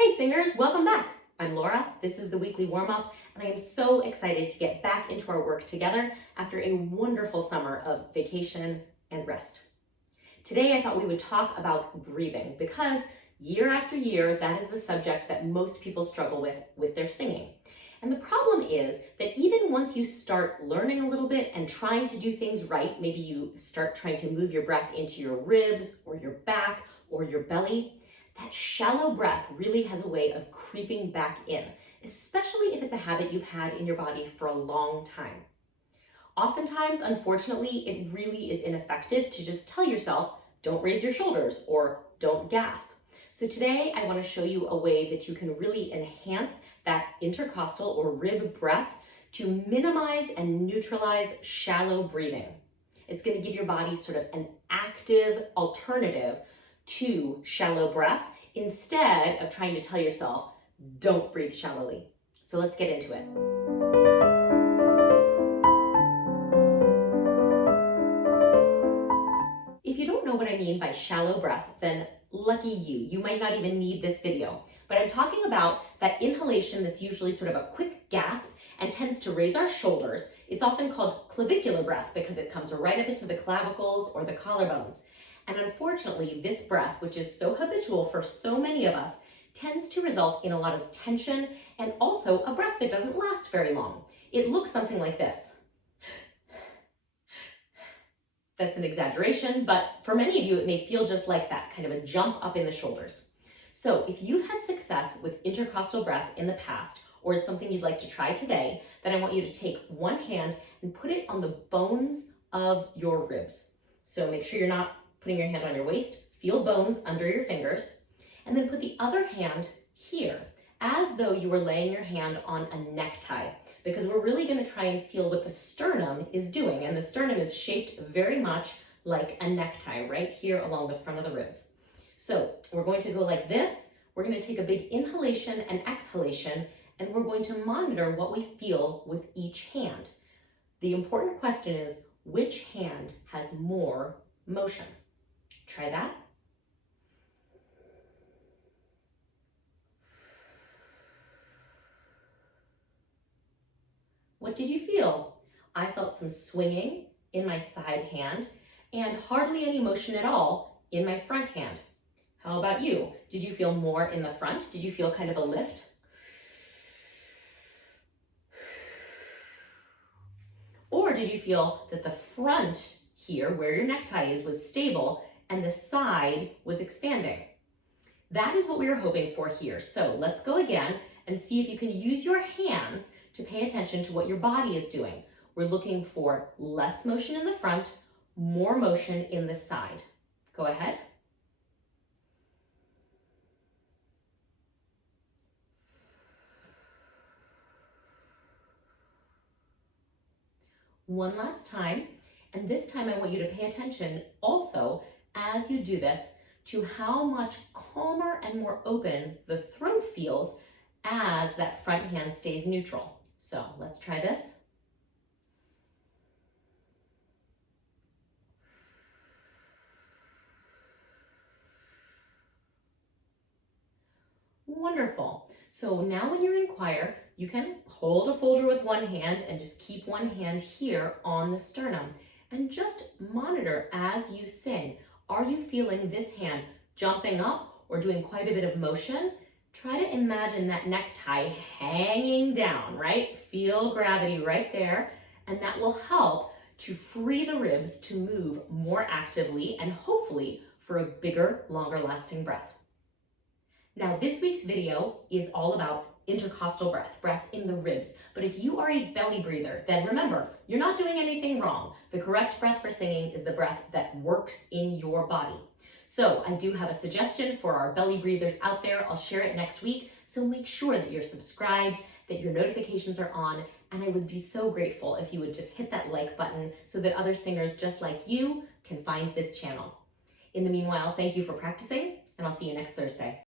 Hey singers, welcome back. I'm Laura, this is the weekly warm-up, and I am so excited to get back into our work together after a wonderful summer of vacation and rest. Today I thought we would talk about breathing because year after year, that is the subject that most people struggle with their singing. And the problem is that even once you start learning a little bit and trying to do things right, maybe you start trying to move your breath into your ribs or your back or your belly, that shallow breath really has a way of creeping back in, especially if it's a habit you've had in your body for a long time. Oftentimes, unfortunately, it really is ineffective to just tell yourself, don't raise your shoulders or don't gasp. So today I want to show you a way that you can really enhance that intercostal or rib breath to minimize and neutralize shallow breathing. It's going to give your body sort of an active alternative to shallow breath instead of trying to tell yourself, don't breathe shallowly. So let's get into it. If you don't know what I mean by shallow breath, then lucky you. You might not even need this video. But I'm talking about that inhalation that's usually sort of a quick gasp and tends to raise our shoulders. It's often called clavicular breath because it comes right up into the clavicles or the collarbones. And unfortunately, this breath, which is so habitual for so many of us, tends to result in a lot of tension and also a breath that doesn't last very long. It looks something like this. That's an exaggeration, but for many of you, it may feel just like that, kind of a jump up in the shoulders. So if you've had success with intercostal breath in the past, or it's something you'd like to try today, then I want you to take one hand and put it on the bones of your ribs. So make sure you're not putting your hand on your waist, feel bones under your fingers, and then put the other hand here, as though you were laying your hand on a necktie, because we're really going to try and feel what the sternum is doing, and the sternum is shaped very much like a necktie right here along the front of the ribs. So we're going to go like this, we're going to take a big inhalation and exhalation, and we're going to monitor what we feel with each hand. The important question is, which hand has more motion? Try that. What did you feel? I felt some swinging in my side hand and hardly any motion at all in my front hand. How about you? Did you feel more in the front? Did you feel kind of a lift? Or did you feel that the front here, where your necktie is, was stable and the side was expanding? That is what we were hoping for here. So let's go again and see if you can use your hands to pay attention to what your body is doing. We're looking for less motion in the front, more motion in the side. Go ahead. One last time, and this time I want you to pay attention also as you do this to how much calmer and more open the throat feels as that front hand stays neutral. So let's try this. Wonderful. So now when you're in choir, you can hold a folder with one hand and just keep one hand here on the sternum and just monitor as you sing. Are you feeling this hand jumping up or doing quite a bit of motion? Try to imagine that necktie hanging down, right? Feel gravity right there, and that will help to free the ribs to move more actively and hopefully for a bigger, longer lasting breath. Now, this week's video is all about intercostal breath, breath in the ribs. But if you are a belly breather, then remember, you're not doing anything wrong. The correct breath for singing is the breath that works in your body. So I do have a suggestion for our belly breathers out there. I'll share it next week. So make sure that you're subscribed, that your notifications are on, and I would be so grateful if you would just hit that like button so that other singers just like you can find this channel. In the meanwhile, thank you for practicing, and I'll see you next Thursday.